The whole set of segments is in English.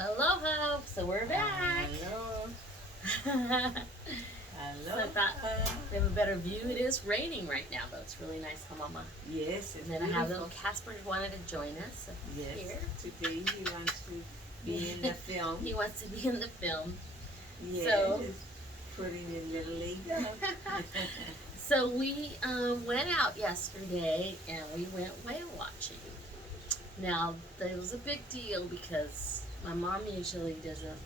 Aloha! So we're back. Hello. So Hello. I thought we have a better view. It is raining right now, though. It's really nice, huh, Mama? Yes, it's And then I have beautiful. little Casper who wanted to join us Yes. here. Today he wants to be in the film. He wants to be in the film. Yes. So- Putting a little leg up. So we went out yesterday and we went whale watching. Now, that was a big deal because my mom usually doesn't.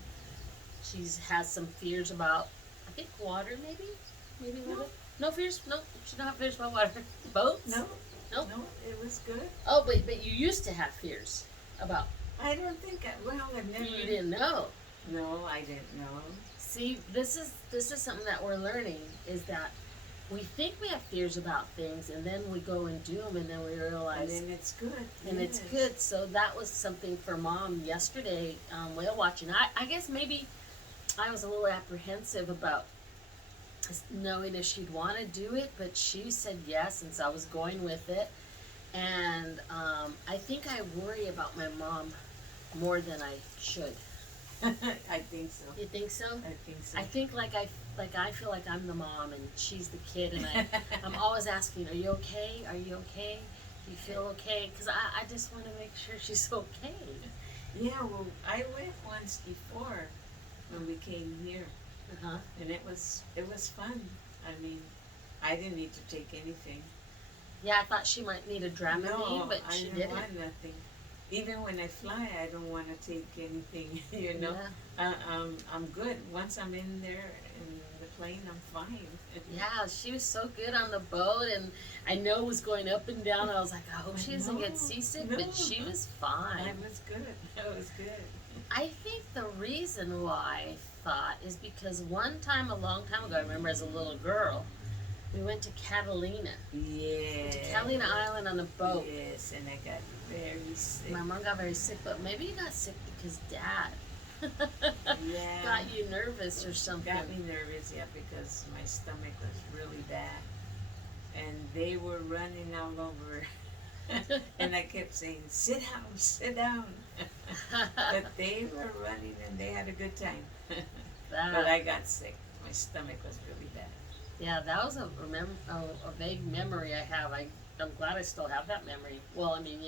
She has some fears about, I think, water, maybe? Maybe No. water? No fears? No, she don't have fears about water. Boats? No. Nope. No, it was good. Oh, but you used to have fears about. I don't think I've never. You didn't know. No, I didn't know. See, this is something that we're learning is that we think we have fears about things, and then we go and do them, and then we And realize, then it's good. and it's Yes. good. So that was something for Mom yesterday, whale watching. I guess maybe I was a little apprehensive about knowing if she'd want to do it, but she said yes, and so I was going with it. And I think I worry about my mom more than I should. I think so. You think so? I think so. I think I feel like I'm the mom and she's the kid, and I'm always asking, "Are you okay? Are you okay? Do you feel okay?" Because I just want to make sure she's okay. Yeah, well, I went once before when we came here. Uh-huh. And it was fun. I mean, I didn't need to take anything. Yeah, I thought she might need a Dramamine, No, but I she didn't didn't. want nothing. Even when I fly, I don't want to take anything. You know, Yeah. I'm good. Once I'm in there in the plane, I'm fine. Yeah, she was so good on the boat, and I know it was going up and down. I was like, I hope she doesn't get seasick, No. but she was fine. That was good. That was good. I think the reason why I thought is because one time, a long time ago, I remember as a little girl, we went to Catalina. Yeah. To Catalina Island on a boat. Yes, and I got very sick. My mom got very sick, but maybe you got sick because Dad Yeah. got you nervous or something. Got me nervous, yeah, because my stomach was really bad. And they were running all over. And I kept saying, sit down, sit down. But they were running and they had a good time. But I got sick. My stomach was really bad. Yeah, that was a vague memory I have. I'm glad I still have that memory. Well, I mean,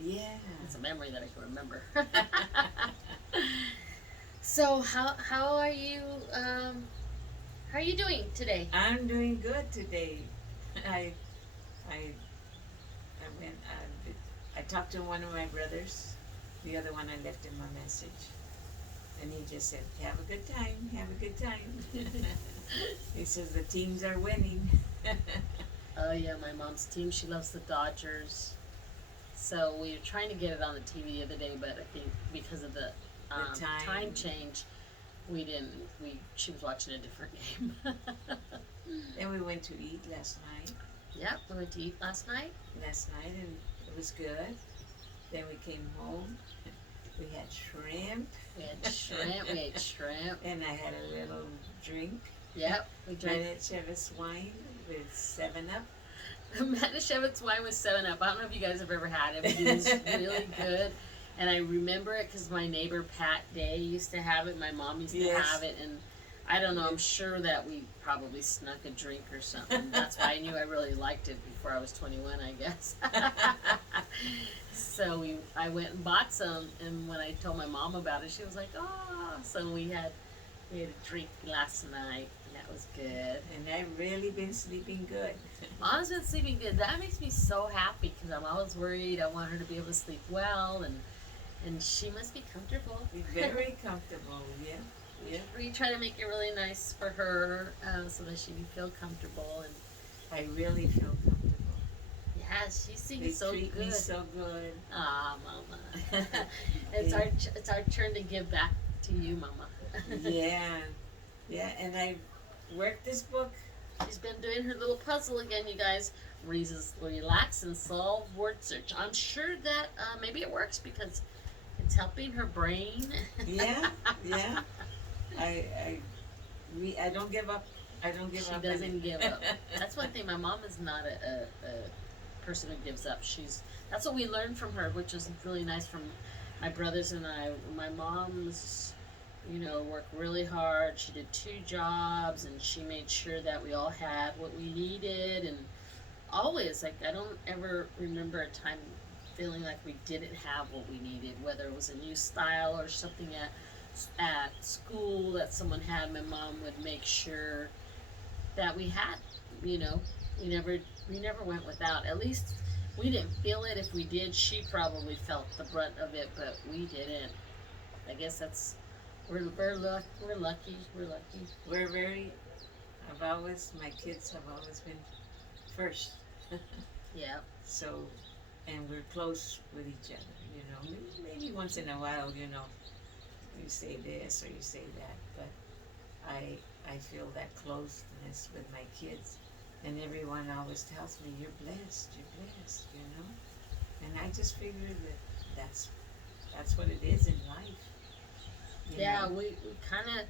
Yeah. it's a memory that I can remember. So how are you? How are you doing today? I'm doing good today. I I went. I talked to one of my brothers. The other one I left him a message, and he just said, "Have a good time. Have a good time." He says the teams are winning. Oh yeah, my mom's team. She loves the Dodgers. So we were trying to get it on the TV the other day, but I think because of the time change, we didn't. She was watching a different game. Then we went to eat last night. Yep, we went to eat last night. And it was good. Then we came home. We had shrimp. We had shrimp. We ate shrimp. And I had a little drink. Yep, we drank. Manischewitz wine with 7-Up. Manischewitz wine with 7-Up. I don't know if you guys have ever had it, but it was really good. And I remember it because my neighbor Pat Day used to have it. My mom used to Yes. have it, and I don't know. I'm sure that we probably snuck a drink or something. That's why I knew I really liked it before I was 21, I guess. So I went and bought some, and when I told my mom about it, she was like, "Oh!" So we had a drink last night, and that was good. And I've really been sleeping good. Mom's been sleeping good. That makes me so happy because I'm always worried. I want her to be able to sleep well, and she must be comfortable. Very comfortable, yeah. Yeah. We try to make it really nice for her so that she can feel comfortable. And I really feel comfortable. yeah, she They seems so treat good. me so good. Ah, Mama. It's Yeah. our turn to give back to you, Mama. Yeah. Yeah, and I worked this book. She's been doing her little puzzle again, you guys. Relax and solve word search. I'm sure that maybe it works because it's helping her brain. Yeah, yeah. I don't give up. I don't give She up. doesn't give up. That's one thing. My mom is not a person who gives up. That's what we learned from her, which is really nice from my brothers and I, my mom's, worked really hard. She did 2 jobs, and she made sure that we all had what we needed. And always, like, I don't ever remember a time feeling like we didn't have what we needed, whether it was a new style or something at school that someone had. My mom would make sure that we had. You know, we never we never went without. At least we didn't feel it. If we did, she probably felt the brunt of it, but we didn't. I guess that's we're lucky. We're lucky. We're very, I've always, my kids have always been first. Yeah. So, and we're close with each other, you know. Maybe once in a while, you know, you say this or you say that, but I feel that closeness with my kids, and everyone always tells me you're blessed, you know. And I just figure that that's what it is in life. Yeah, Know? we kind of.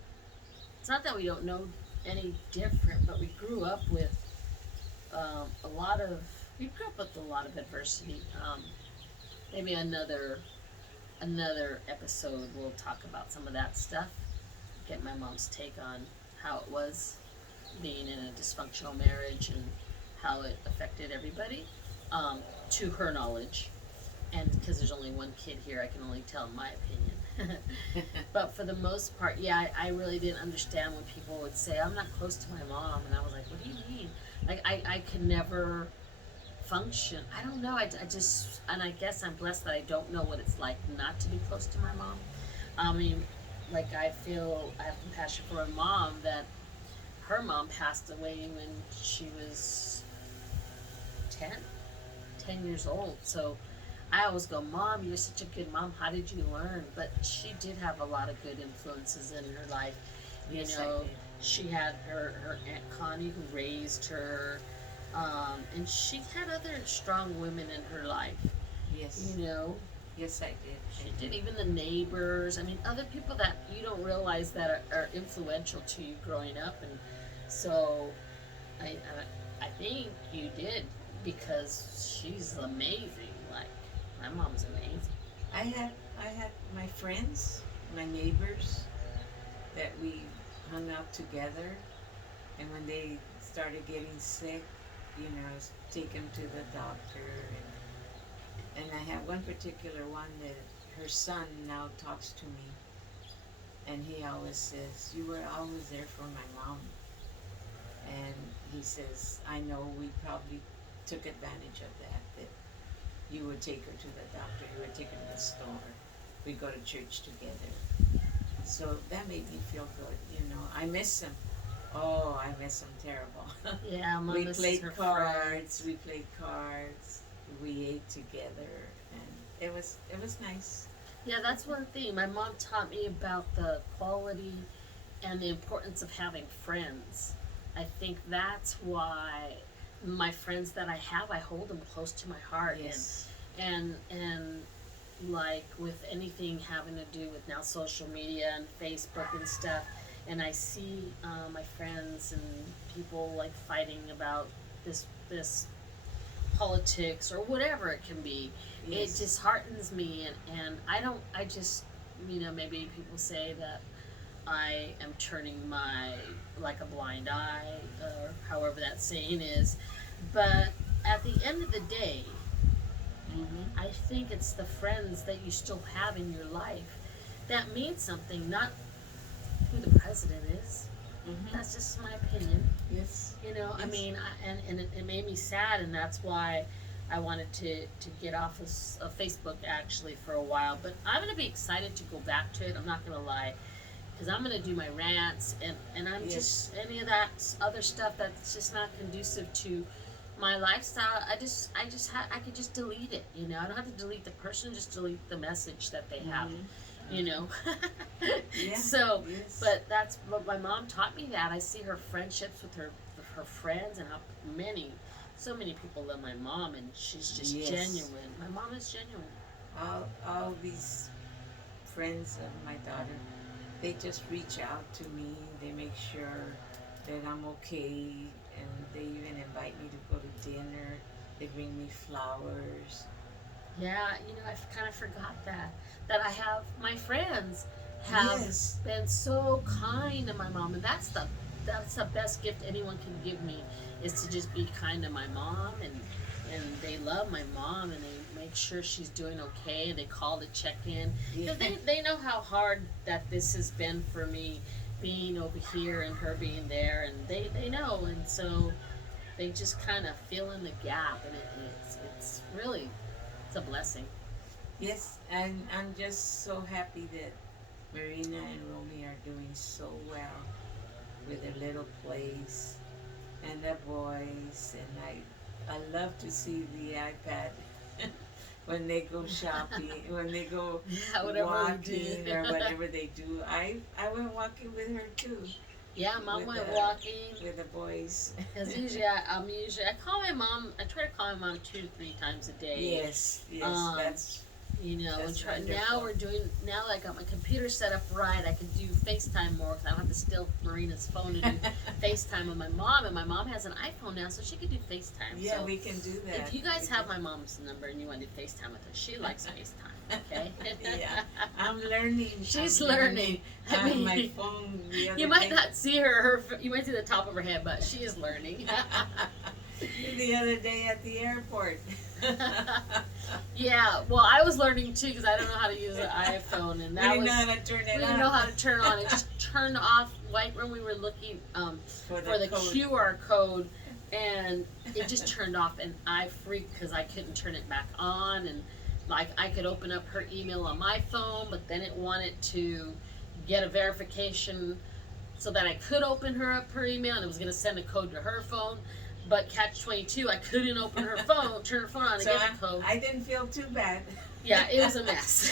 It's not that we don't know any different, but we grew up with a lot of. We grew up with a lot of adversity. Maybe another episode we'll talk about some of that stuff. Get my mom's take on how it was being in a dysfunctional marriage and how it affected everybody, to her knowledge. And because there's only one kid here, I can only tell my opinion. But for the most part, yeah, I really didn't understand when people would say, I'm not close to my mom. And I was like, what do you mean? Like, I could never function. I don't know. I just, and I guess I'm blessed that I don't know what it's like not to be close to my mom. I mean, like, I feel I have compassion for my mom that her mom passed away when she was 10, 10 years old. So I always go, Mom, you're such a good mom. How did you learn? But she did have a lot of good influences in her life. Yes, She had her Aunt Connie who raised her. And she had other strong women in her life. Yes. You know, Yes, I did. she did. Even the neighbors. I mean, other people that you don't realize that are influential to you growing up. And so, I think you did because she's amazing. Like, my mom's amazing. I had my friends, my neighbors, that we hung out together, and when they started getting sick, you know, take them to the doctor, and I have one particular one that her son now talks to me, and he always says, "You were always there for my mom," and he says, "I know we probably took advantage of that you would take her to the doctor, you would take her to the store, we'd go to church together." So that made me feel good, you know. I miss him. Oh, I miss him terrible. Yeah, Mom We misses played her cards, friends. we played cards, we ate together, and it was nice. Yeah, that's one thing. My mom taught me about the quality and the importance of having friends. I think that's why my friends that I have, I hold them close to my heart. Yes. And like with anything having to do with now social media and Facebook and stuff, and I see my friends and people like fighting about this politics or whatever it can be, Yes. it disheartens me. And I just, maybe people say that I am turning my, like a blind eye, or however that saying is. But at the end of the day, Mm-hmm. I think it's the friends that you still have in your life that mean something, not who the president is. Mm-hmm. That's just my opinion. Yes. I Yes. mean, and it made me sad, and that's why I wanted to get off of Facebook actually for a while. But I'm going to be excited to go back to it. I'm not going to lie. Because I'm going to do my rants, and I'm Yes. just, any of that other stuff that's just not conducive to my lifestyle. I could just delete it. I don't have to delete the person, just delete the message that they have. Mm-hmm. You know. Yeah. So, Yes. but that's what my mom taught me. That I see her friendships with her friends, and how so many people love my mom, and she's just Yes. genuine. My mom is genuine. All these friends of my daughter, they just reach out to me. They make sure that I'm okay, and they even invite me to go to dinner. They bring me flowers, Yeah, I kind of forgot that I have my friends have Yes. been so kind to my mom, and that's the best gift anyone can give me is to just be kind to my mom, and they love my mom, and they make sure she's doing okay. They call to check in Yeah. because they know how hard that this has been for me, being over here and her being there, and they know, and so they just kind of fill in the gap, and it's really it's a blessing. Yes, and I'm just so happy that Marina and Romy are doing so well with their little place and the boys. And I love to see the iPad when they go shopping, when they go Yeah, whatever we walking do. or whatever they do. I went walking with her too, Yeah, mom with went the walking. with the boys. Cause usually I call my mom. I try to call my mom 2 to 3 times a day. Yes, yes, Um, that's And That's try wonderful. now that I got my computer set up right, I can do FaceTime more because I don't have to steal Marina's phone to do FaceTime with my mom. And my mom has an iPhone now, so she can do FaceTime. yeah, So we can do that. if you guys We have can- my mom's number and you want to do FaceTime with her, she likes FaceTime. Okay. Yeah, I'm learning. She's I'm learning. I on mean, my phone the other you might day. not see you might see the top of her head, but she is learning. The other day at the airport. Yeah, well, I was learning too because I don't know how to use an iPhone, and We that didn't was know how to turn we it didn't on. know how to turn on. It just turned off right when we were looking for for the code. QR code, and it just turned off, and I freaked because I couldn't turn it back on, and like I could open up her email on my phone, but then it wanted to get a verification so that I could open her email, and it was going to send a code to her phone. But catch 22, I couldn't open her phone, turn her phone on, and So get the code. I didn't feel too bad. Yeah, it was a mess.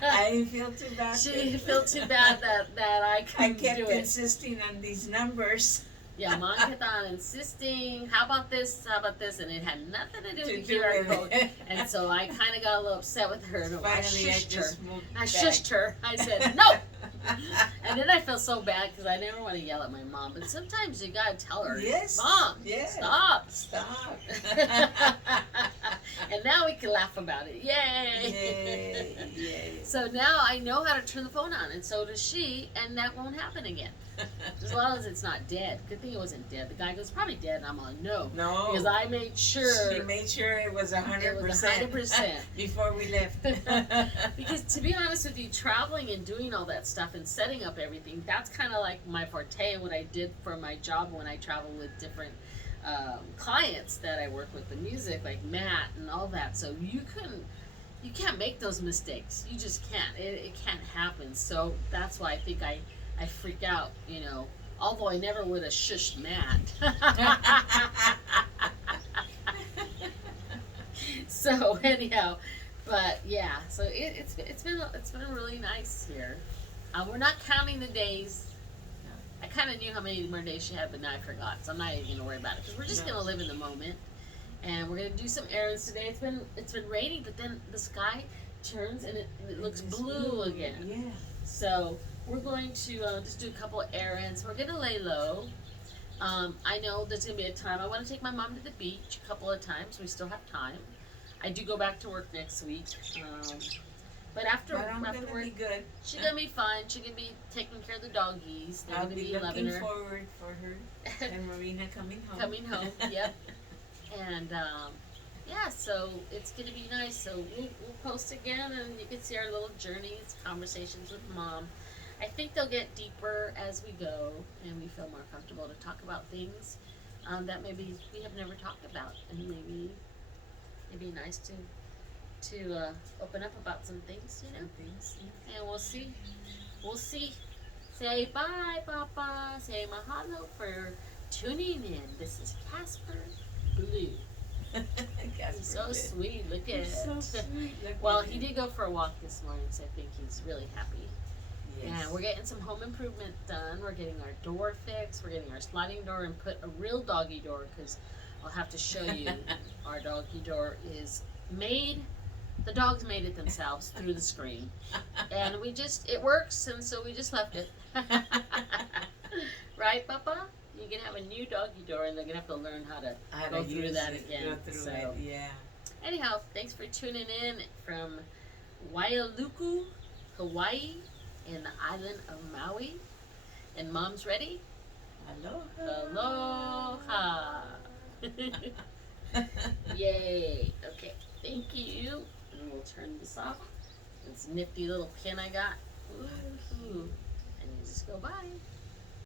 I didn't feel too bad. She didn't feel too bad that I I couldn't kept do it. insisting on these numbers. Yeah, mom kept on insisting, how about this, and it had nothing to do To with the do QR with code. it. And so I kind of got a little upset with her, and I Finally, I shushed her. just moved I back. shushed her. I said, no! And then I felt so bad because I never want to yell at my mom, but sometimes you gotta tell her, Yes. Mom, Yes. stop. Stop. And now we can laugh about it. Yay! Yay, yay. So now I know how to turn the phone on, and so does she, and that won't happen again. As long as it's not dead. Good thing it wasn't dead. The guy goes, probably dead, and I'm like, no. No. Because I made sure. She made sure it was 100%. It was 100%. Before we left. Because to be honest with you, traveling and doing all that stuff and setting up everything, that's kind of like my forte and what I did for my job when I travel with different clients that I work with, the music, like Matt and all that. So you can't make those mistakes. You just can't. It can't happen. So that's why I think I freak out, although I never would have shushed Matt. So anyhow, but yeah, so it's been really nice here. We're not counting the days. I kind of knew how many more days she had, but now I forgot. So I'm not even gonna worry about it because we're just No. gonna live in the moment, and we're gonna do some errands today. It's been raining, but then the sky turns and it looks It's blue again. Yeah. So we're going to just do a couple of errands. We're gonna lay low. I know there's gonna be a time. I want to take my mom to the beach a couple of times. We still have time. I do go back to work next week. But after But I'm gonna work, be good. she's gonna be fine. She's gonna be taking care of the doggies. They're I'll gonna be be loving looking her. forward for her and Marina coming home. Coming home, yep. And yeah, so it's gonna be nice. So we'll post again, and you can see our little journeys, conversations with mom. I think they'll get deeper as we go, and we feel more comfortable to talk about things that maybe we have never talked about, and maybe it'd be nice to open up about some things, Some things. And we'll see. We'll see. Say bye, Papa. Say mahalo for tuning in. This is Casper Blue. Casper He's so did. sweet. Look at He's it. so sweet. Look Well, at he him. did go for a walk this morning, so I think he's really happy. Yes. And we're getting some home improvement done. We're getting our door fixed. We're getting our sliding door and put a real doggy door because I'll have to show you our doggy door is made. The dogs made it themselves through the screen. And it works, and so we just left it. Right, Papa? You can have a new doggy door, and they're going to have to learn how to How go to through use that it, again. Go through So- it, yeah. Anyhow, thanks for tuning in from Waialuku, Hawaii, and the island of Maui. And Mom's ready? Aloha. Aloha! Yay! Okay, thank you. And we'll turn this off. This nifty little pin I got. Ooh. And you just go bye.